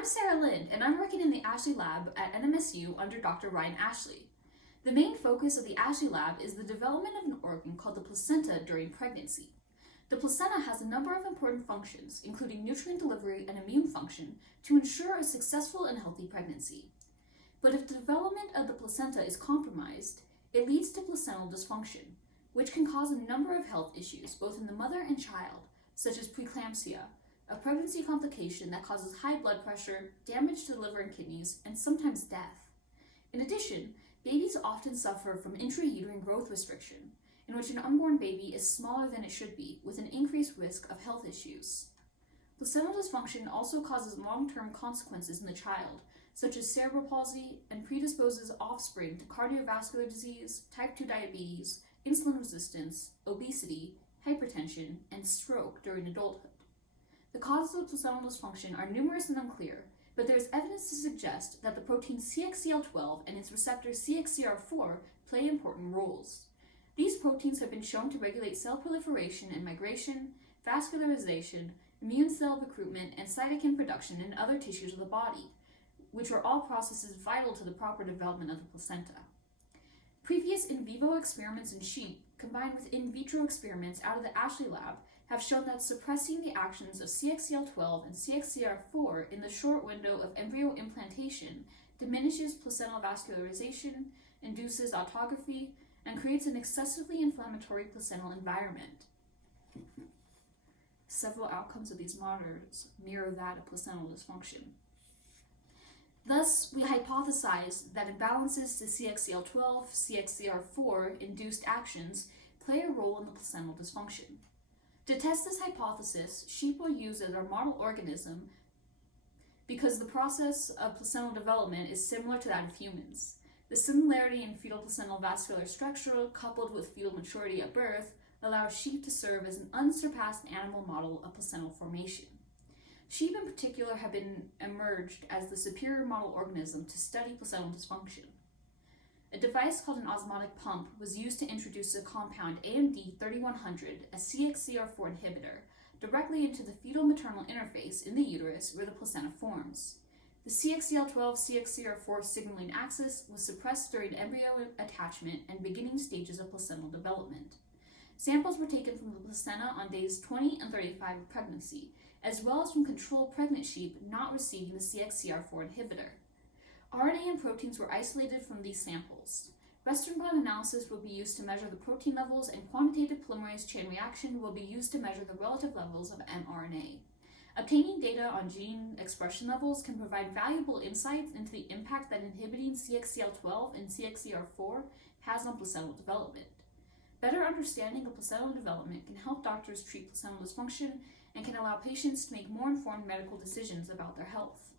I'm Sarah Lind, and I'm working in the Ashley Lab at NMSU under Dr. Ryan Ashley. The main focus of the Ashley Lab is the development of an organ called the placenta during pregnancy. The placenta has a number of important functions, including nutrient delivery and immune function, to ensure a successful and healthy pregnancy. But if the development of the placenta is compromised, it leads to placental dysfunction, which can cause a number of health issues, both in the mother and child, such as preeclampsia, a pregnancy complication that causes high blood pressure, damage to the liver and kidneys, and sometimes death. In addition, babies often suffer from intrauterine growth restriction, in which an unborn baby is smaller than it should be, with an increased risk of health issues. Placental dysfunction also causes long-term consequences in the child, such as cerebral palsy, and predisposes offspring to cardiovascular disease, type 2 diabetes, insulin resistance, obesity, hypertension, and stroke during adulthood. The causes of placental dysfunction are numerous and unclear, but there is evidence to suggest that the protein CXCL12 and its receptor CXCR4 play important roles. These proteins have been shown to regulate cell proliferation and migration, vascularization, immune cell recruitment, and cytokine production in other tissues of the body, which are all processes vital to the proper development of the placenta. Previous in vivo experiments in sheep, combined with in vitro experiments out of the Ashley Lab, have shown that suppressing the actions of CXCL12 and CXCR4 in the short window of embryo implantation diminishes placental vascularization, induces autophagy, and creates an excessively inflammatory placental environment. Several outcomes of these models mirror that of placental dysfunction. Thus, we hypothesized that imbalances to CXCL12, CXCR4 induced actions play a role in the placental dysfunction. To test this hypothesis, sheep were used as our model organism because the process of placental development is similar to that of humans. The similarity in fetal placental vascular structure, coupled with fetal maturity at birth, allows sheep to serve as an unsurpassed animal model of placental formation. Sheep in particular have been emerged as the superior model organism to study placental dysfunction. A device called an osmotic pump was used to introduce the compound AMD 3100, a CXCR4 inhibitor, directly into the fetal-maternal interface in the uterus where the placenta forms. The CXCL12-CXCR4 signaling axis was suppressed during embryo attachment and beginning stages of placental development. Samples were taken from the placenta on days 20 and 35 of pregnancy, as well as from control pregnant sheep not receiving the CXCR4 inhibitor. RNA and proteins were isolated from these samples. Western blot analysis will be used to measure the protein levels, and quantitative polymerase chain reaction will be used to measure the relative levels of mRNA. Obtaining data on gene expression levels can provide valuable insights into the impact that inhibiting CXCL12 and CXCR4 has on placental development. Better understanding of placental development can help doctors treat placental dysfunction and can allow patients to make more informed medical decisions about their health.